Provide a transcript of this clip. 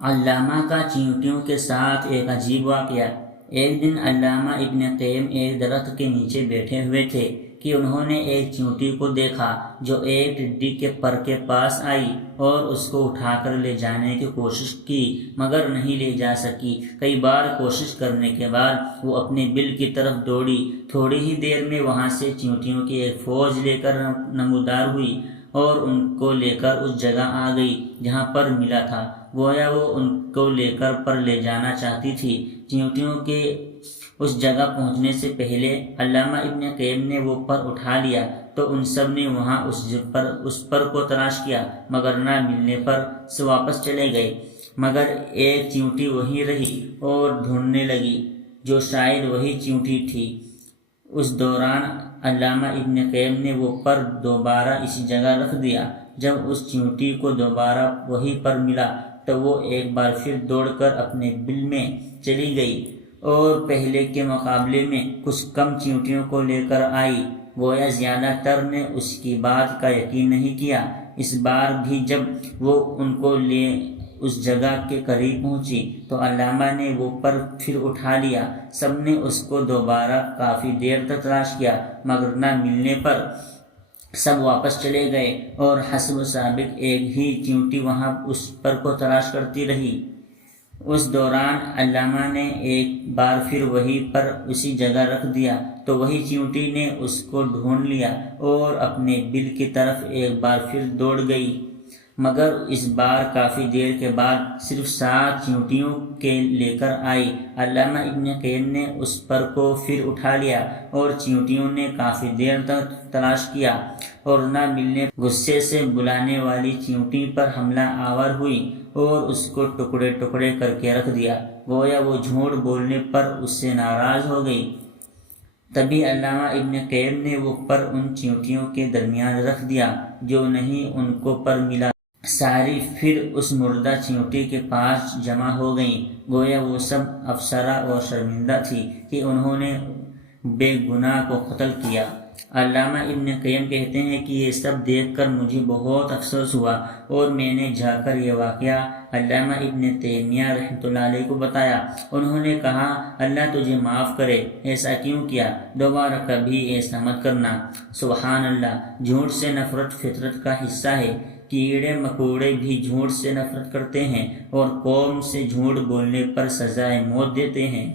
علامہ کا چیونٹیوں کے ساتھ ایک عجیب واقعہ۔ ایک دن علامہ ابن قیم ایک درخت کے نیچے بیٹھے ہوئے تھے کہ انہوں نے ایک چیونٹی کو دیکھا جو ایک ٹڈی کے پر کے پاس آئی اور اس کو اٹھا کر لے جانے کی کوشش کی مگر نہیں لے جا سکی۔ کئی بار کوشش کرنے کے بعد وہ اپنے بل کی طرف دوڑی۔ تھوڑی ہی دیر میں وہاں سے چیونٹیوں کی ایک فوج لے کر نمودار ہوئی اور ان کو لے کر اس جگہ آ گئی جہاں پر ملا تھا۔ گویا وہ ان کو لے کر پر لے جانا چاہتی تھی۔ چیونٹیوں کے اس جگہ پہنچنے سے پہلے علامہ ابن قیم نے وہ پر اٹھا لیا تو ان سب نے وہاں اس پر کو تلاش کیا مگر نہ ملنے پر سے واپس چلے گئے، مگر ایک چیونٹی وہیں رہی اور ڈھونڈنے لگی جو شاید وہی چیونٹی تھی۔ اس دوران علامہ ابن قیم نے وہ پر دوبارہ اسی جگہ رکھ دیا۔ جب اس چیونٹی کو دوبارہ وہی پر ملا تو وہ ایک بار پھر دوڑ کر اپنے بل میں چلی گئی اور پہلے کے مقابلے میں کچھ کم چیونٹیوں کو لے کر آئی۔ گویا زیادہ تر نے اس کی بات کا یقین نہیں کیا۔ اس بار بھی جب وہ ان کو لے اس جگہ کے قریب پہنچی تو علامہ نے وہ پر پھر اٹھا لیا۔ سب نے اس کو دوبارہ کافی دیر تک تلاش کیا مگر نہ ملنے پر سب واپس چلے گئے اور حسب سابق ایک ہی چیونٹی وہاں اس پر کو تلاش کرتی رہی۔ اس دوران علامہ نے ایک بار پھر وہی پر اسی جگہ رکھ دیا تو وہی چیونٹی نے اس کو ڈھونڈ لیا اور اپنے بل کی طرف ایک بار پھر دوڑ گئی، مگر اس بار کافی دیر کے بعد صرف 7 چیونٹیوں کے لے کر آئی۔ علامہ ابن قیم نے اس پر کو پھر اٹھا لیا اور چیونٹیوں نے کافی دیر تک تلاش کیا اور نہ ملنے پر غصے سے بلانے والی چیونٹی پر حملہ آور ہوئی اور اس کو ٹکڑے ٹکڑے کر کے رکھ دیا۔ گویا وہ جھوٹ بولنے پر اس سے ناراض ہو گئی۔ تبھی علامہ ابن قیم نے وہ پر ان چیونٹیوں کے درمیان رکھ دیا جو نہیں ان کو پر ملا۔ ساری پھر اس مردہ چیونٹی کے پاس جمع ہو گئیں۔ گویا وہ سب افسرہ اور شرمندہ تھی کہ انہوں نے بے گناہ کو قتل کیا۔ علامہ ابن قیم کہتے ہیں کہ یہ سب دیکھ کر مجھے بہت افسوس ہوا اور میں نے جا کر یہ واقعہ علامہ ابن تیمیہ رحمۃ اللہ علیہ کو بتایا۔ انہوں نے کہا اللہ تجھے معاف کرے، ایسا کیوں کیا؟ دوبارہ کبھی ایسا مت کرنا۔ سبحان اللہ، جھوٹ سے نفرت فطرت کا حصہ ہے۔ کیڑے مکوڑے بھی جھوٹ سے نفرت کرتے ہیں اور قوم سے جھوٹ بولنے پر سزائے موت دیتے ہیں۔